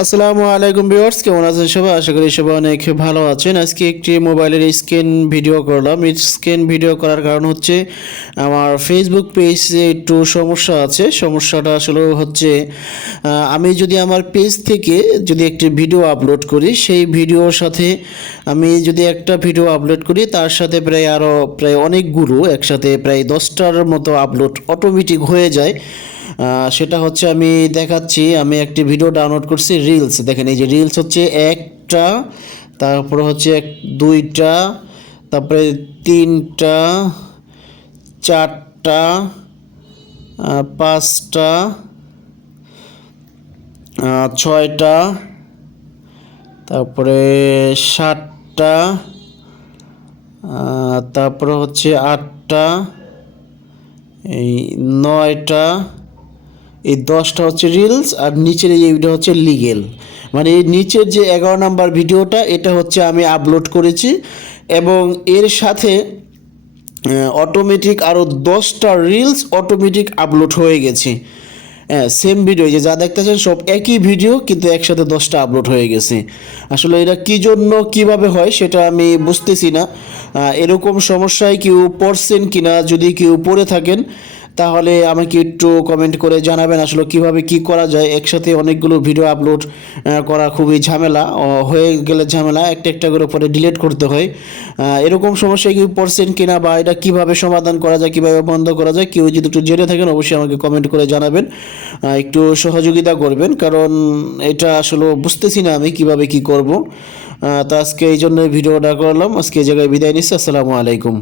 আসসালামু আলাইকুম ভিউয়ার্স, কেমন আছেন সবাই? আশা করি সবাই অনেক ভালো আছেন। আজকে একটি মোবাইলের স্ক্রিন ভিডিও করলাম। স্ক্রিন ভিডিও করার কারণ হচ্ছে, আমার ফেসবুক পেজে একটু সমস্যা আছে। সমস্যাটা আসলে হচ্ছে আমি যদি আমার পেজ থেকে যদি একটি ভিডিও আপলোড করি, সেই ভিডিওর সাথে আমি যদি একটা ভিডিও আপলোড করি, তার সাথে প্রায় আরও প্রায় অনেকগুলো একসাথে প্রায় দশটার মতো আপলোড অটোমেটিক হয়ে যায়। সেটা হচ্ছে আমি দেখাচ্ছি, আমি একটি ভিডিও ডাউনলোড করছি রিলস দেখেন, এই যে রিলস হচ্ছে একটা, তারপরে হচ্ছে এক, দুইটা, তারপরে তিনটা, চারটা পাঁচটা ছয়টা, তারপরে সাতটা তারপরে হচ্ছে আটটা, এই নয়টা এই দশটা হচ্ছে রিলস আর নিচের এই ভিডিও হচ্ছে লিগেল মানে এই নিচের যে এগারো নাম্বার ভিডিওটা এটা হচ্ছে আমি আপলোড করেছি এবং এর সাথে অটোমেটিক আরও দশটা রিলস অটোমেটিক আপলোড হয়ে গেছে। হ্যাঁ সেম ভিডিও যে যা দেখতেছেন সব একই ভিডিও কিন্তু একসাথে দশটা আপলোড হয়ে গেছে। আসলে এটা কী জন্য, কীভাবে হয় সেটা আমি বুঝতেছি না। এরকম সমস্যায় কেউ পড়ছেন কিনা, যদি কেউ পড়ে থাকেন তাহলে আমাকে একটু কমেন্ট করে জানাবেন আসলে কীভাবে কি করা যায়। একসাথে অনেকগুলো ভিডিও আপলোড করা খুবই ঝামেলা হয়ে গেলে ঝামেলা, একটা একটা করে পরে ডিলিট করতে হয়। এরকম সমস্যায় কেউ পড়ছেন কিনা বা এটা কীভাবে সমাধান করা যায়, কীভাবে বন্ধ করা যায়, কেউ যদি একটু জেনে থাকেন অবশ্যই আমাকে কমেন্ট করে জানাবেন। একটু সহযোগিতা করবেন, কারণ এটা আসলে বুঝতেছি না আমি কীভাবে কি করব। তো আজকে এই জন্য ভিডিওটা করলাম, আজকে এই জায়গায় বিদায় নিচ্ছি, আসসালামু আলাইকুম।